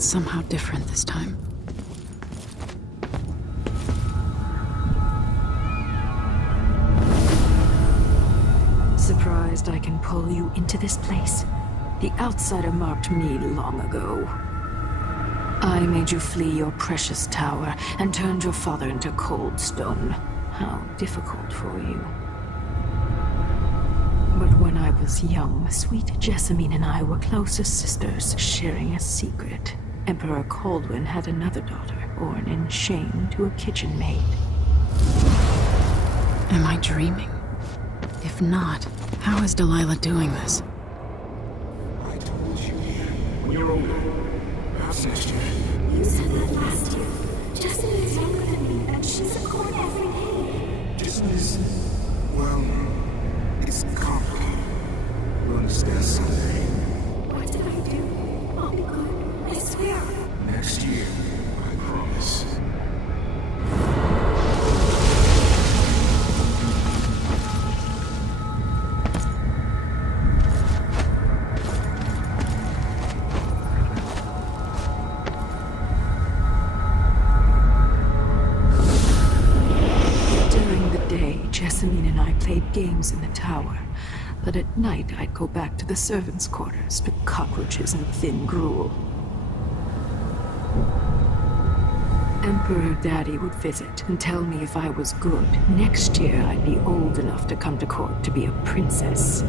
it's somehow different this time. Surprised I can pull you into this place? The outsider marked me long ago. I made you flee your precious tower and turned your father into cold stone. How difficult for you. But when I was young, sweet Jessamine and I were close as sisters, sharing a secret. Emperor COULDN had another daughter, born in shame to a kitchen maid. Am I dreaming? If not, how is Delilah doing this? I told you, when you're older, perhaps next year. You said that last year. Jessamine is younger than me, and she's a court every day. Disney is, well, it's complicated. You'll understand someday. What did I do? I'll be good. I swear. Next year, I promise. Jessamine and I played games in the tower, but at night I'd go back to the servants' quarters to cockroaches and thin gruel. Emperor Daddy would visit and tell me if I was good. Next year I'd be old enough to come to court to be a princess.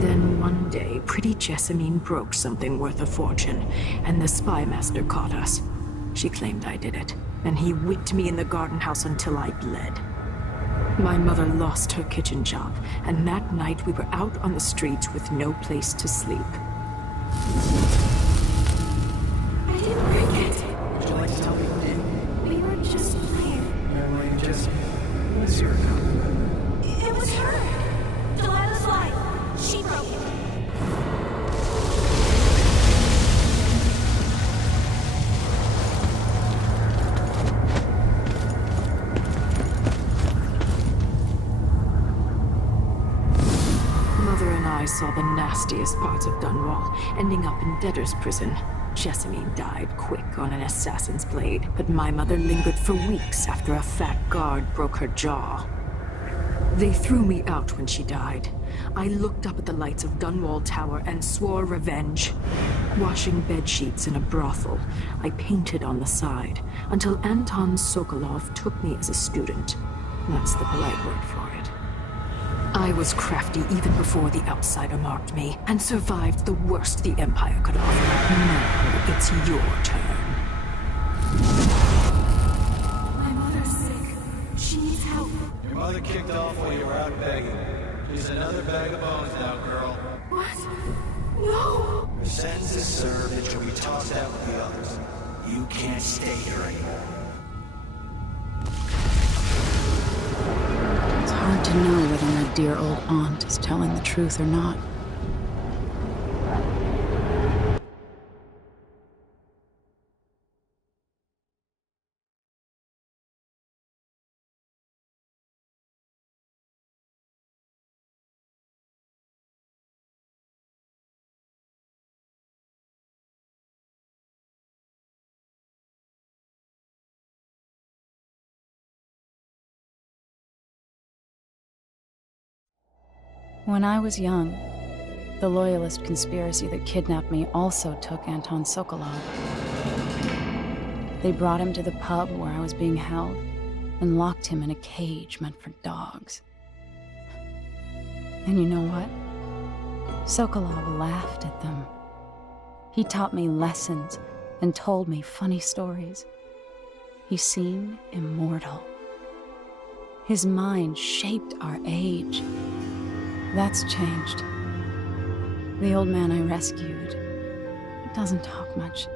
Then one day, pretty Jessamine broke something worth a fortune, and the spy master caught us. She claimed I did it, and he whipped me in the garden house until I bled. My mother lost her kitchen job, and that night we were out on the streets with no place to sleep. I didn't break it. Would you like to tell me who did? We were just playing. Apparently, just was your account. It was her. Delilah's life. She broke it. I saw the nastiest parts of Dunwall, ending up in debtor's prison. Jessamine died quick on an assassin's blade, but my mother lingered for weeks after a fat guard broke her jaw. They threw me out when she died. I looked up at the lights of Dunwall Tower and swore revenge. Washing bedsheets in a brothel, I painted on the side, until Anton Sokolov took me as a student. That's the polite word for it. I was crafty even before the outsider marked me, and survived the worst the Empire could offer. Now it's your turn. My mother's sick. She needs help. Your mother kicked off while you were out begging. She's another bag of bones now, girl. What? No! Your sentence is served and she'll be tossed out with the others. You can't stay here anymore. It's hard to know whether my dear old aunt is telling the truth or not. When I was young, the Loyalist conspiracy that kidnapped me also took Anton Sokolov. They brought him to the pub where I was being held and locked him in a cage meant for dogs. And you know what? Sokolov laughed at them. He taught me lessons and told me funny stories. He seemed immortal. His mind shaped our age. That's changed. The old man I rescued doesn't talk much.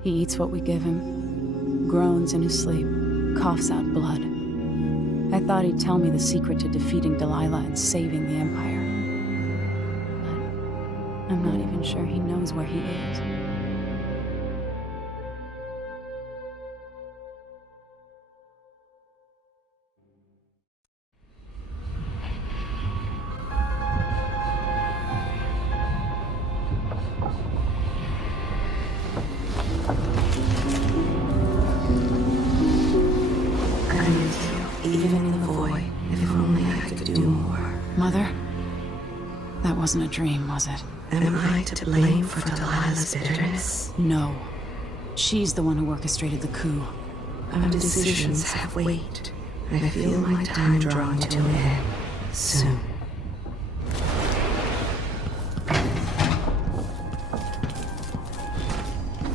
He eats what we give him, groans in his sleep, coughs out blood. I thought he'd tell me the secret to defeating Delilah and saving the Empire. But I'm not even sure he knows where he is. living in the void. If only I could do more. Mother? That wasn't a dream, was it? Am I to blame for Delilah's bitterness? No. She's the one who orchestrated the coup. Our decisions have weight. I feel my time drawing to an end soon.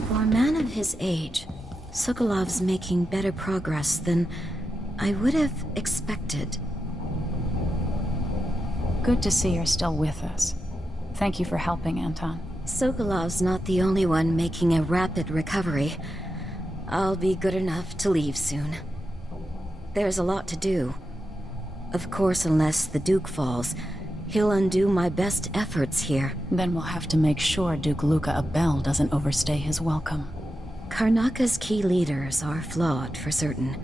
For a man of his age, Sokolov's making better progress than I would have expected. Good to see you're still with us. Thank you for helping, Anton. Sokolov's not the only one making a rapid recovery. I'll be good enough to leave soon. There's a lot to do. Of course, unless the Duke falls, he'll undo my best efforts here. Then we'll have to make sure Duke Luca Abel doesn't overstay his welcome. Karnaka's key leaders are flawed, for certain.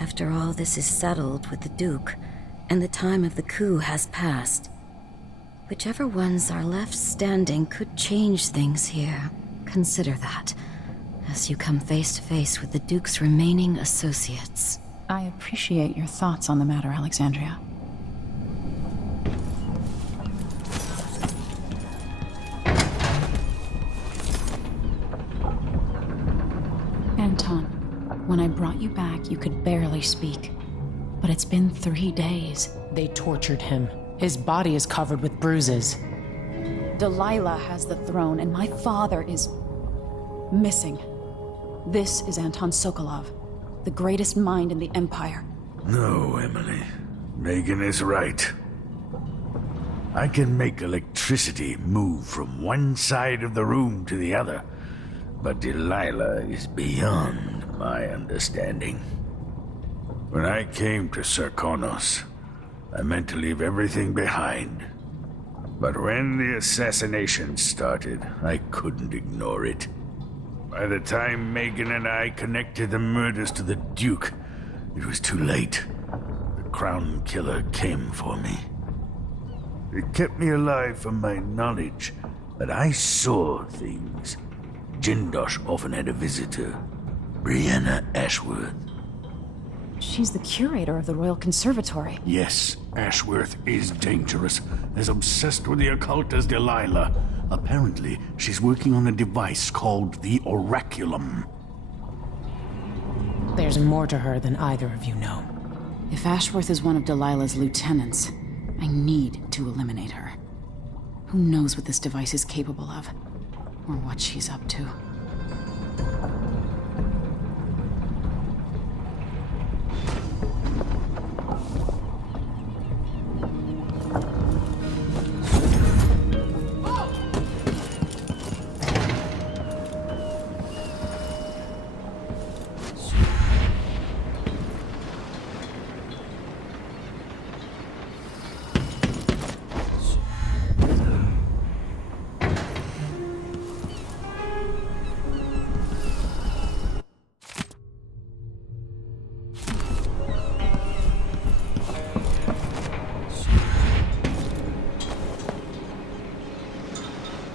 After all this is settled with the Duke, and the time of the coup has passed, whichever ones are left standing could change things here. Consider that, as you come face to face with the Duke's remaining associates. I appreciate your thoughts on the matter, Alexandria. Anton, when I brought you back, you could barely speak. But it's been 3 days. They tortured him. His body is covered with bruises. Delilah has the throne, and my father is missing. This is Anton Sokolov, the greatest mind in the Empire. No, Emily. Megan is right. I can make electricity move from one side of the room to the other, but Delilah is beyond my understanding. When I came to Serkonos, I meant to leave everything behind. But when the assassination started, I couldn't ignore it. By the time Megan and I connected the murders to the Duke, it was too late. The Crown Killer came for me. It kept me alive from my knowledge that I saw things. Jindosh often had a visitor, Brianna Ashworth. She's the curator of the Royal Conservatory. Yes, Ashworth is dangerous, as obsessed with the occult as Delilah. Apparently, she's working on a device called the Oraculum. There's more to her than either of you know. If Ashworth is one of Delilah's lieutenants, I need to eliminate her. Who knows what this device is capable of, or what she's up to.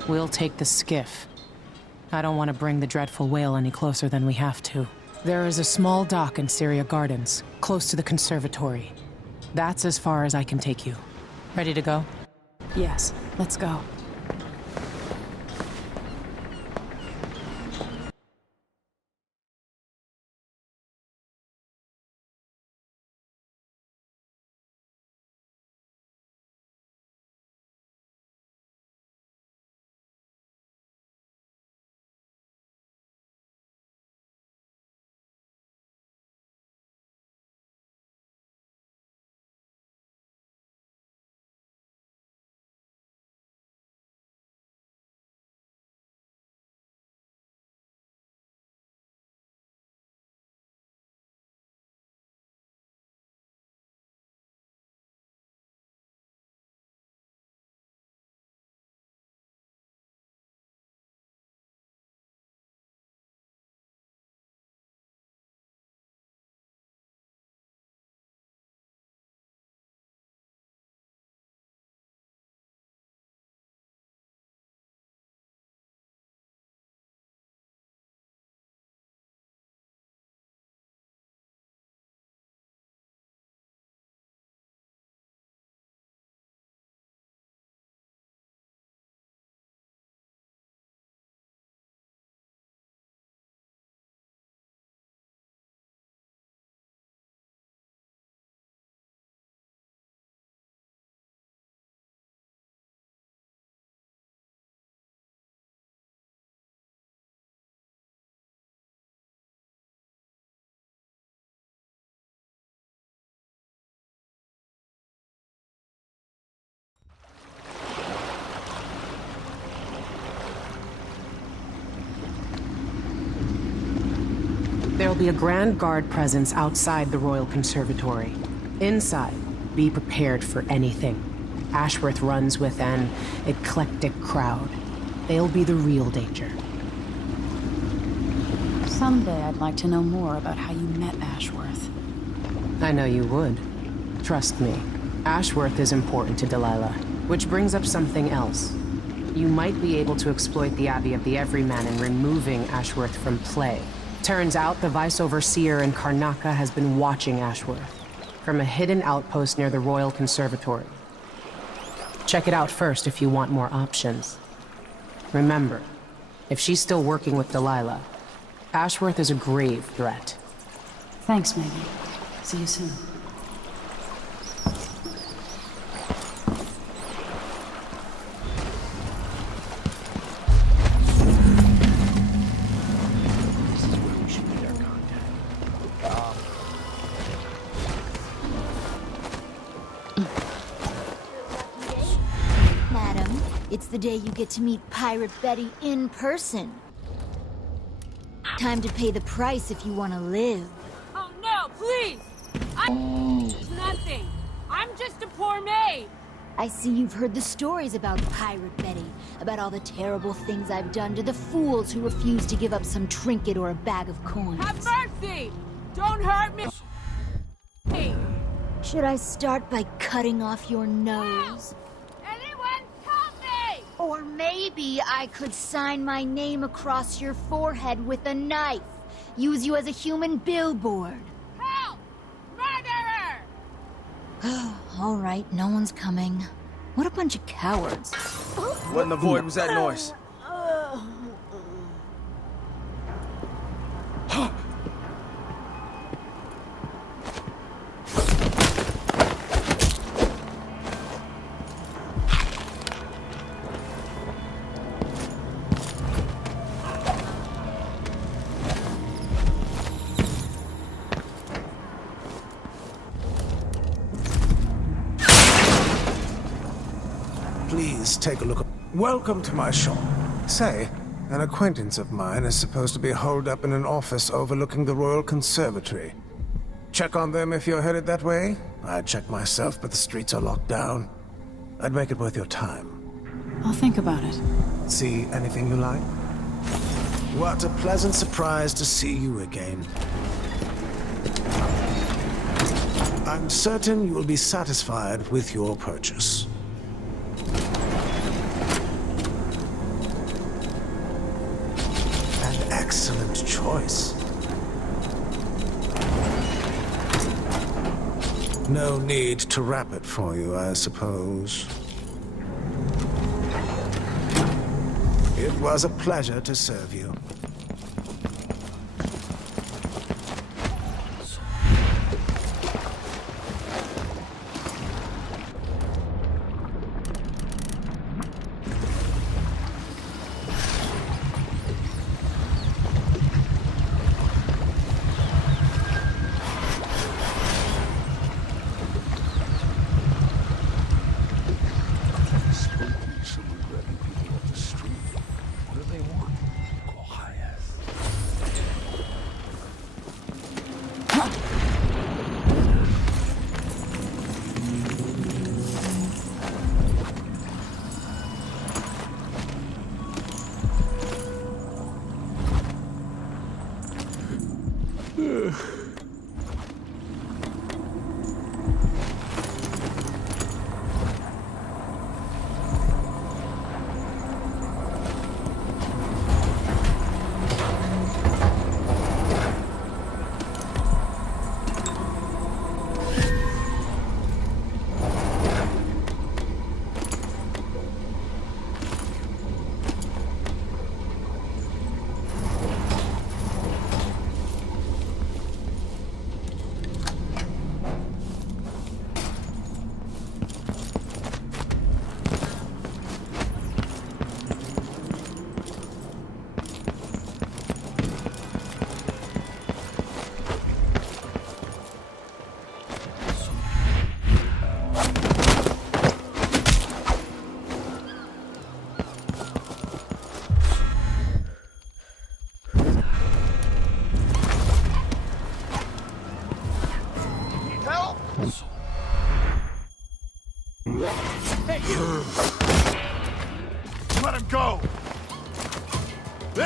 We'll take the skiff. I don't want to bring the dreadful whale any closer than we have to. There is a small dock in Syria Gardens, close to the conservatory. That's as far as I can take you. Ready to go? Yes, let's go. There'll be a Grand Guard presence outside the Royal Conservatory. Inside, be prepared for anything. Ashworth runs with an eclectic crowd. They'll be the real danger. Someday I'd like to know more about how you met Ashworth. I know you would. Trust me. Ashworth is important to Delilah, which brings up something else. You might be able to exploit the Abbey of the Everyman in removing Ashworth from play. Turns out the Vice Overseer in Karnaca has been watching Ashworth from a hidden outpost near the Royal Conservatory. Check it out first if you want more options. Remember, if she's still working with Delilah, Ashworth is a grave threat. Thanks, Maggie. See you soon. This is where we should meet our contact. Madam, it's the day you get to meet Pirate Betty in person. Time to pay the price if you want to live. Oh no, please! I'm nothing. I'm just a poor maid. I see you've heard the stories about Pirate Betty, about all the terrible things I've done to the fools who refuse to give up some trinket or a bag of coins. Have mercy! Don't hurt me! Should I start by cutting off your nose? Anyone help me! Or maybe I could sign my name across your forehead with a knife. Use you as a human billboard. Help! Murderer! All right, no one's coming. What a bunch of cowards. What in the void was that noise? Please take a look. Welcome to my shop. Say, an acquaintance of mine is supposed to be holed up in an office overlooking the Royal Conservatory. Check on them if you're headed that way. I'd check myself, but the streets are locked down. I'd make it worth your time. I'll think about it. See anything you like? What a pleasant surprise to see you again. I'm certain you will be satisfied with your purchase. An excellent choice. No need to wrap it for you, I suppose. It was a pleasure to serve you.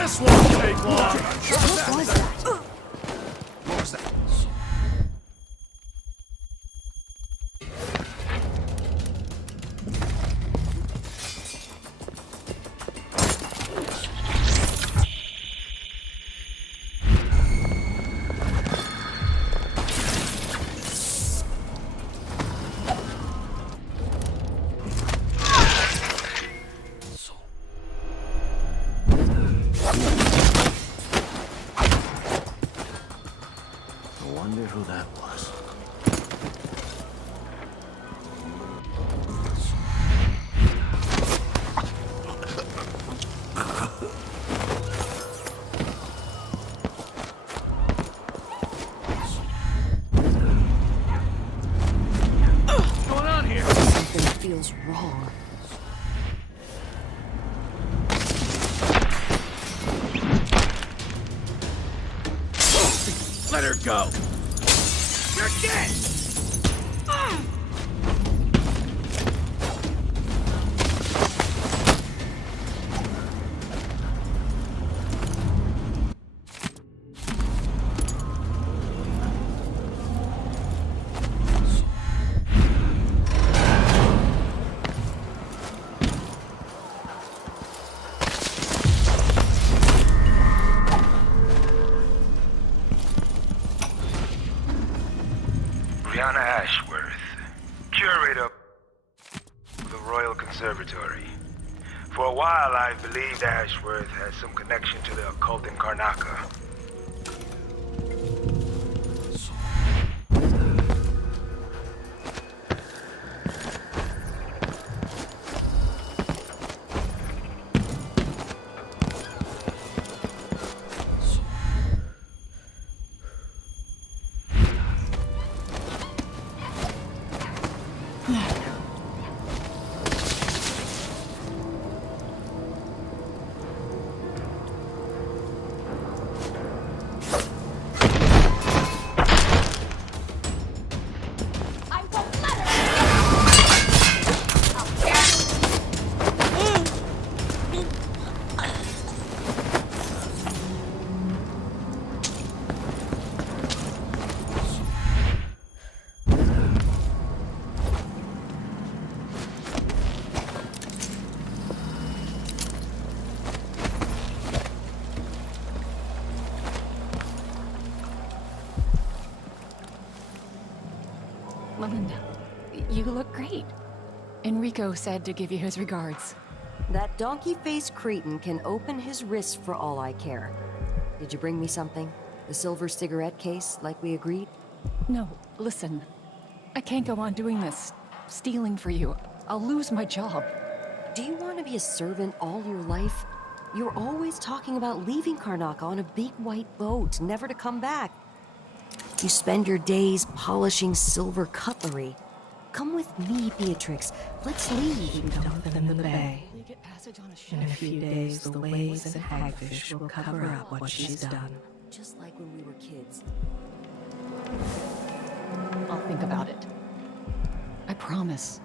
This won't take long. What was that? What was that? I wonder who that was. What's going on here? Something feels wrong. Let her go. You're dead. Ashworth, curator of the Royal Conservatory. For a while, I believed Ashworth had some connection to the occult in Karnaca. Melinda, you look great. Enrico said to give you his regards. That donkey-faced cretin can open his wrists for all I care. Did you bring me something? The silver cigarette case, like we agreed? No, listen. I can't go on doing this. Stealing for you. I'll lose my job. Do you want to be a servant all your life? You're always talking about leaving Karnaca on a big white boat, never to come back. You spend your days polishing silver cutlery. Come with me, Beatrix. Let's leave. We dump them in the bay. You get passage on a ship. In a few days, the waves and hagfish will cover up what she's done. Just like when we were kids. I'll think about it. I promise.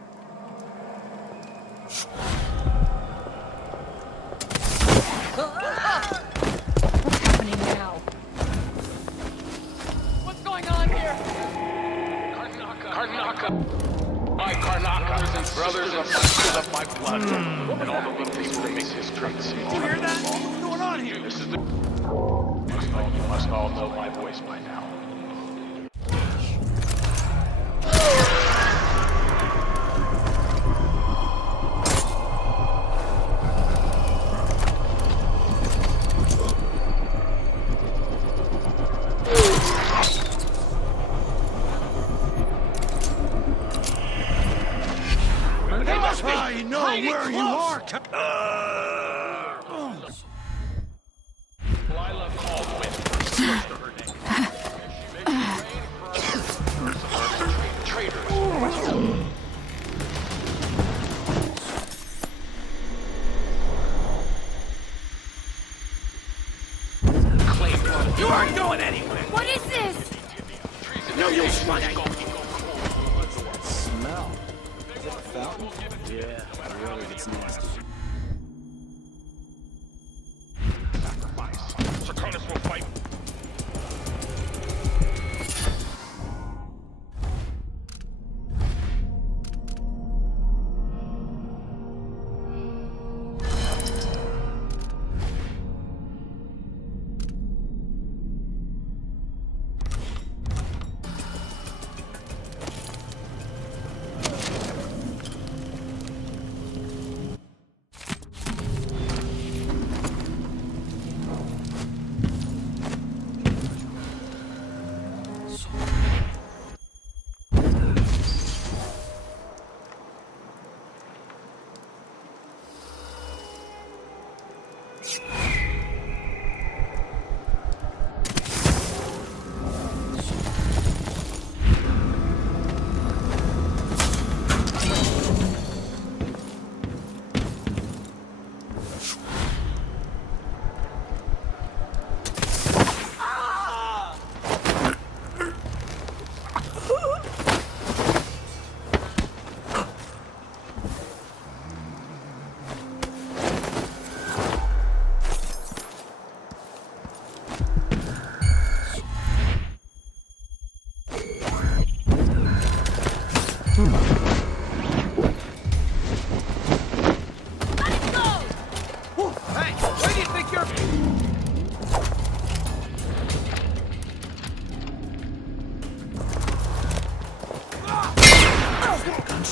What's happening now? What's going on here? Karnaca. My Karnaca. Brothers and sisters of my blood. And all the little people make this great scene. Did you hear that? What's going on here? This is the... You must all know my voice by now. I know where you are. Lila called Wind. Her name. Traitors. You aren't going anywhere. What is this? No use running. Smell. Is it a fountain? Yeah, really, it's nasty.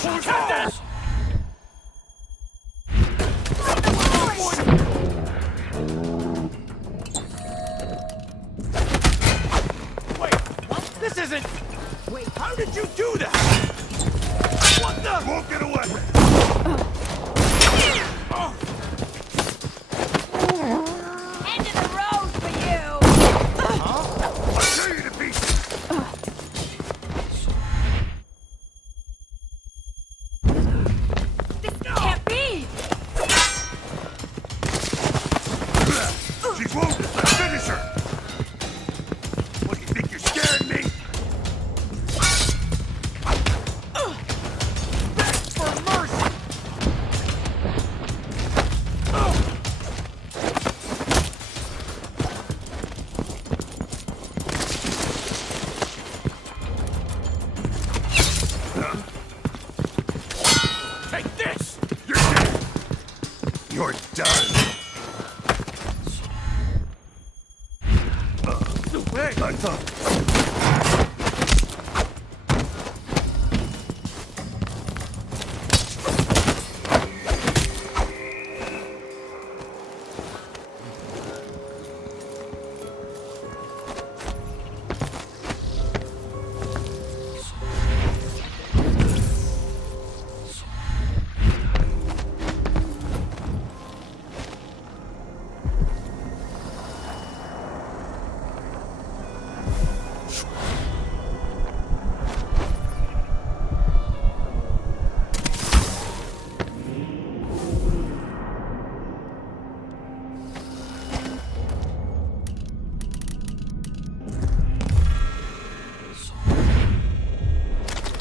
shot. Wait, what? This isn't... Wait, how did you do that? What the? You won't get away. End of the road for you! Huh? I'll tear you to pieces. This can't be! She's wounded. Let's finish her. What, you think you're scaring me? Beg for mercy! Take this! You're dead! You're done! Hey! Lights up!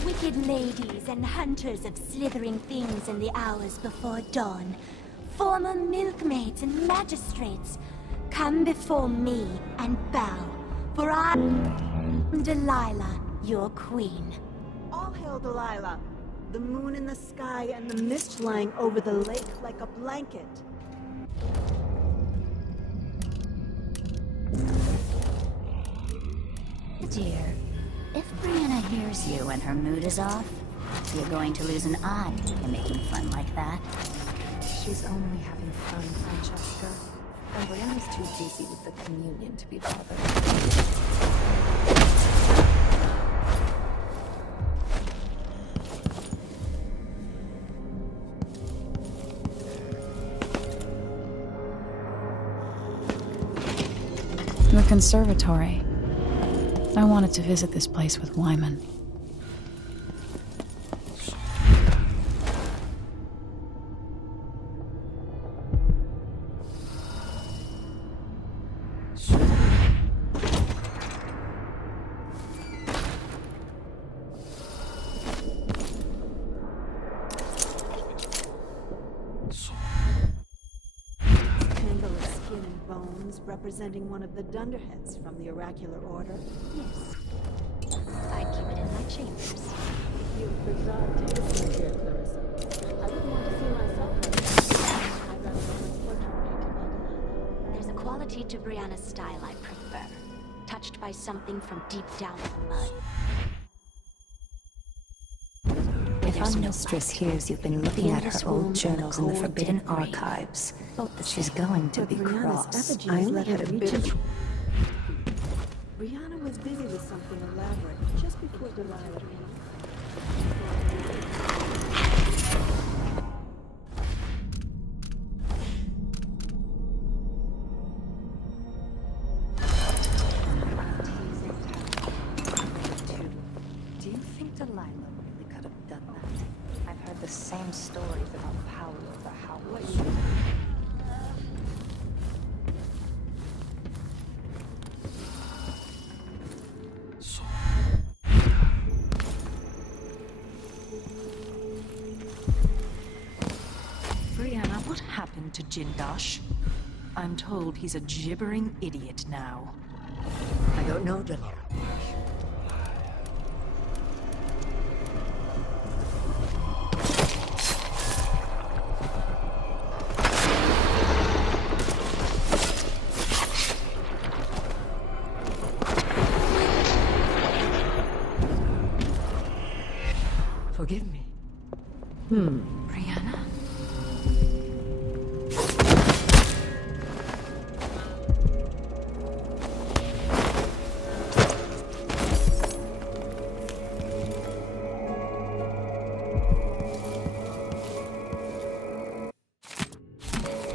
Wicked ladies and hunters of slithering things in the hours before dawn, former milkmaids and magistrates, come before me and bow, for I am Delilah, your queen. All hail Delilah, the moon in the sky and the mist lying over the lake like a blanket. Dear, if Brianna hears you and her mood is off, you're going to lose an eye in making fun like that. She's only having fun, Francesca. And Brianna's too busy with the communion to be bothered. The conservatory. I wanted to visit this place with Wyman. Tangle of skin and bones representing one of the Dunderheads from the oracular order. Yes. I'd keep it in my chambers. You've bizarre taste here, Clarissa. I wouldn't want to see myself. I'd rather know what's portrait painted by Delilah. There's a quality to Brianna's style I prefer, touched by something from deep down in the mud. If our mistress hears you've been looking at her old journals in the Forbidden Archives, she's going to be cross. I only had a bit of... Brianna was busy with something elaborate just before Delilah came. Do you think Delilah really could have done that? I've heard the same stories about power over house. Brianna, what happened to Jindosh? I'm told he's a gibbering idiot now. I don't know, Delilah. Forgive me. Brianna?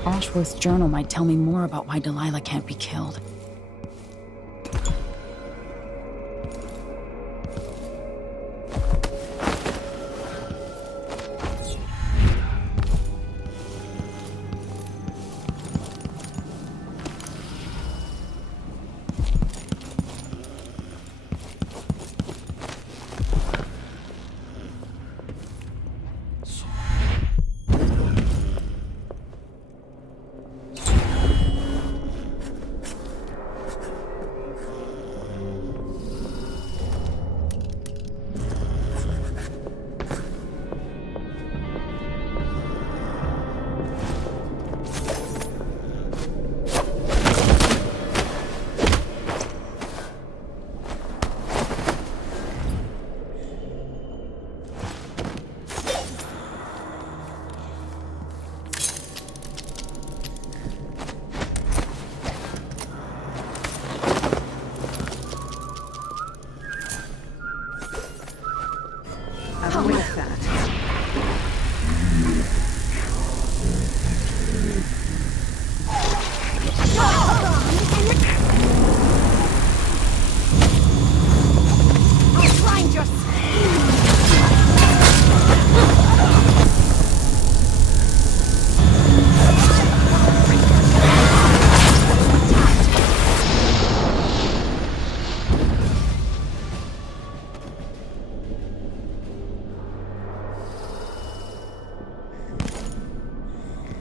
Ashworth's journal might tell me more about why Delilah can't be killed.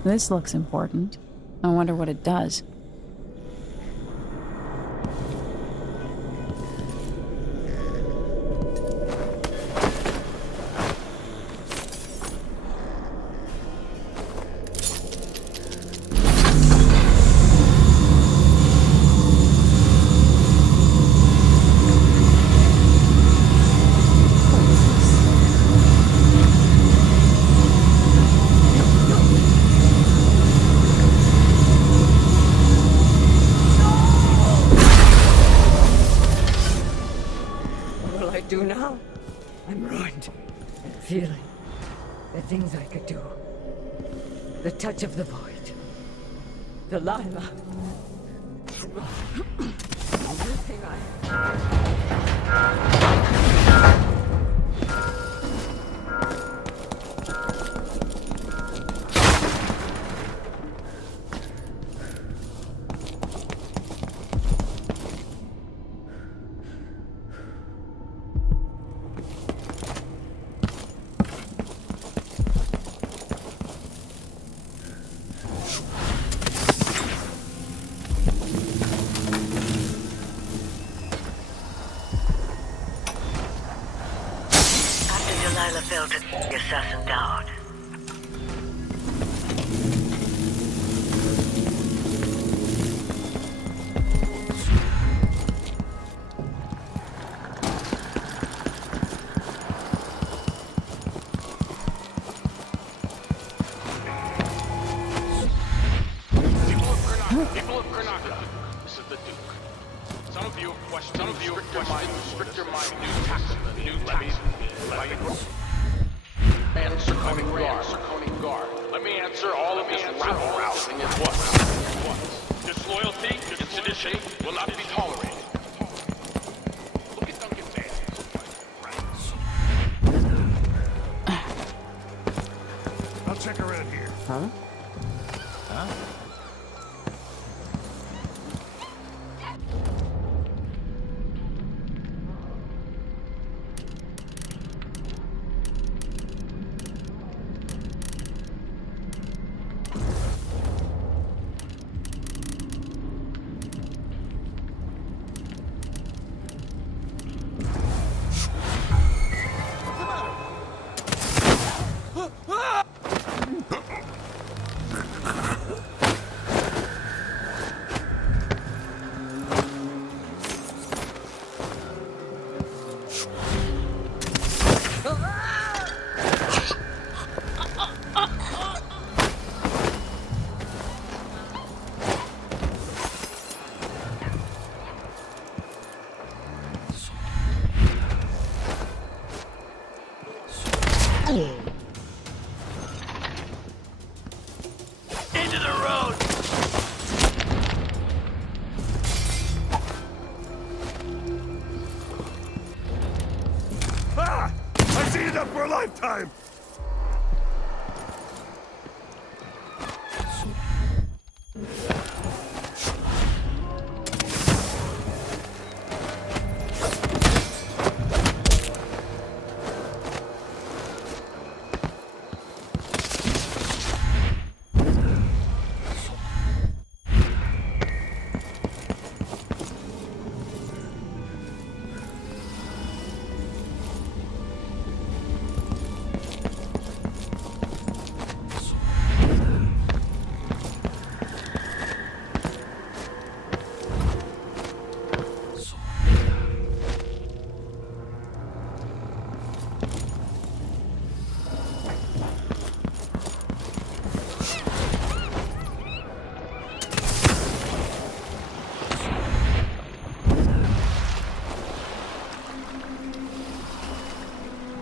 This looks important. I wonder what it does. Do now? I'm ruined. Feeling the things I could do. The touch of the void. Delilah. Everything Delilah fell to the assassin down. People of Karnaca, this is the Duke. Some of you question restrict your mind, new levies. Circling guard. Let me answer all of this rabble-rousing at once. Disloyalty and sedition will not be tolerated. Look at Duncan's answers. I'll check around here. Huh? Huh? Into the road! Ah! I've seen enough for a lifetime!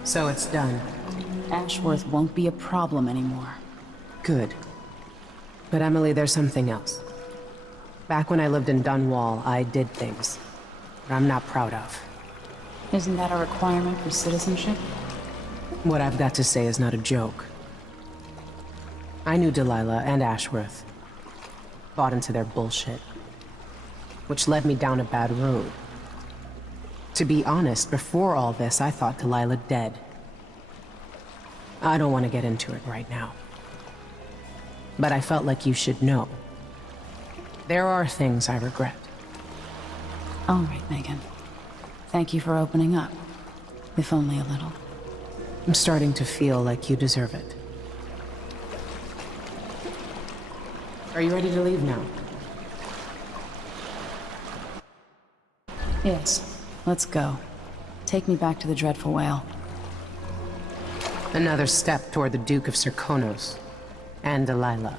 So it's done. Ashworth won't be a problem anymore. Good. But Emily, there's something else. Back when I lived in Dunwall, I did things that I'm not proud of. Isn't that a requirement for citizenship? What I've got to say is not a joke. I knew Delilah and Ashworth. Bought into their bullshit. Which led me down a bad road. To be honest, before all this, I thought Delilah dead. I don't want to get into it right now. But I felt like you should know. There are things I regret. All right, Megan. Thank you for opening up. If only a little. I'm starting to feel like you deserve it. Are you ready to leave now? Yes. Let's go. Take me back to the Dreadful Whale. Another step toward the Duke of Serkonos and Delilah.